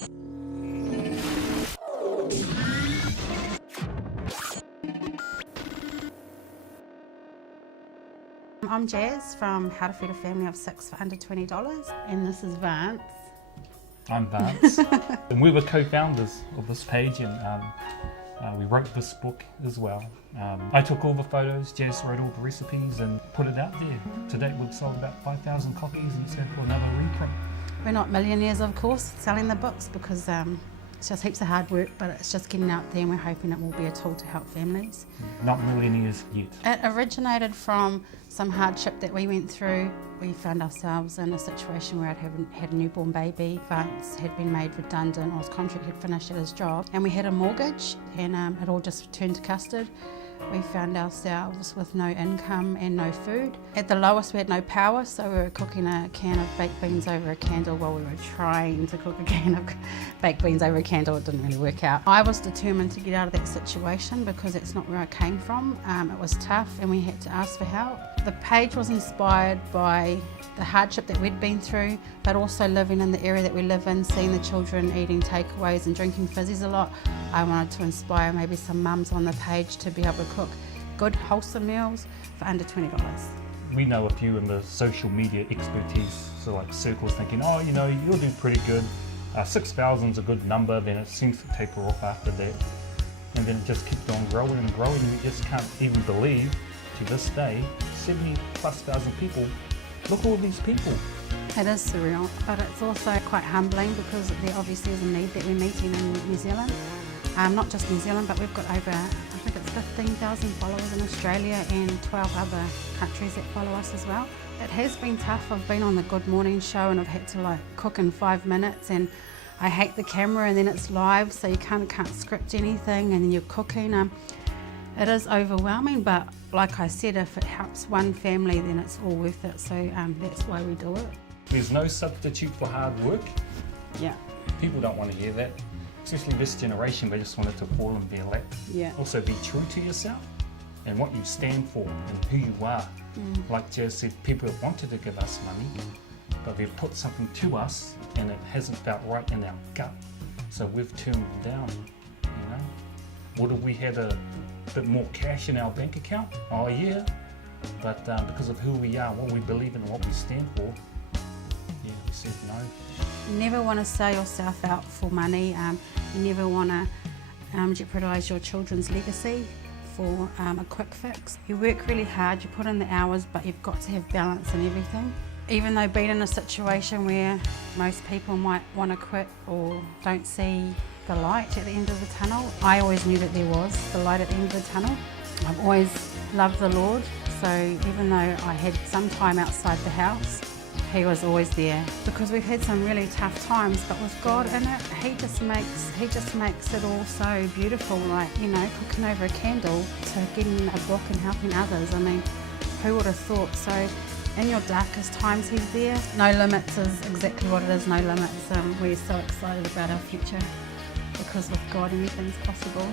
I'm Jas from How to Feed a Family of 6 for under $20, and this is Vance. I'm Vance, and we were co-founders of this page, and we wrote this book as well. I took all the photos, Jas wrote all the recipes and put it out there. To date we've sold about 5,000 copies and it's going for another reprint. We're not millionaires, of course, selling the books because it's just heaps of hard work, but it's just getting out there and we're hoping it will be a tool to help families. Not millionaires yet. It originated from some hardship that we went through. We found ourselves in a situation where I had a newborn baby. Vance had been made redundant, or his contract had finished at his job, and we had a mortgage, and it all just turned to custard. We found ourselves with no income and no food. At the lowest we had no power, so we were cooking a can of baked beans over a candle while we were trying to cook a can of baked beans over a candle. It didn't really work out. I was determined to get out of that situation because it's not where I came from. It was tough and we had to ask for help. The page was inspired by the hardship that we'd been through, but also living in the area that we live in, seeing the children eating takeaways and drinking fizzies a lot. I wanted to inspire maybe some mums on the page to be able to cook good, wholesome meals for under $20. We know a few in the social media expertise, so like circles thinking, oh, you know, you'll do pretty good. 6,000 is a good number, then it seems to taper off after that. And then it just keeps on growing and growing, and we just can't even believe, to this day, 70,000+ people. Look at all these people. It is surreal, but it's also quite humbling because there obviously is a need that we're meeting in New Zealand. Not just New Zealand, but we've got over, I think it's 15,000 followers in Australia and 12 other countries that follow us as well. It has been tough. I've been on the Good Morning show and I've had to cook in 5 minutes, and I hate the camera, and then it's live, so you can't script anything, and then you're cooking. It is overwhelming, but like I said, if it helps one family, then it's all worth it. So that's why we do it. There's no substitute for hard work. Yeah. People don't want to hear that, especially this generation. They just want it to fall in their lap. Yeah. Also, be true to yourself and what you stand for and who you are. Like Jas said, people have wanted to give us money, but they've put something to us and it hasn't felt right in our gut. So we've turned it down, you know. Would have we had a bit more cash in our bank account? Oh yeah, but because of who we are, what we believe in and what we stand for, yeah, we said no. You never want to sell yourself out for money. You never want to jeopardise your children's legacy for a quick fix. You work really hard, you put in the hours, but you've got to have balance in everything. Even though being in a situation where most people might want to quit or don't see the light at the end of the tunnel, I always knew that there was the light at the end of the tunnel. I've always loved the Lord, so even though I had some time outside the house, He was always there. Because we've had some really tough times, but with God in it, He just makes it all so beautiful. Like, you know, cooking over a candle to getting a book and helping others. I mean, who would have thought? So in your darkest times, He's there. No limits is exactly what it is, no limits. We're so excited about our future because with God anything's possible.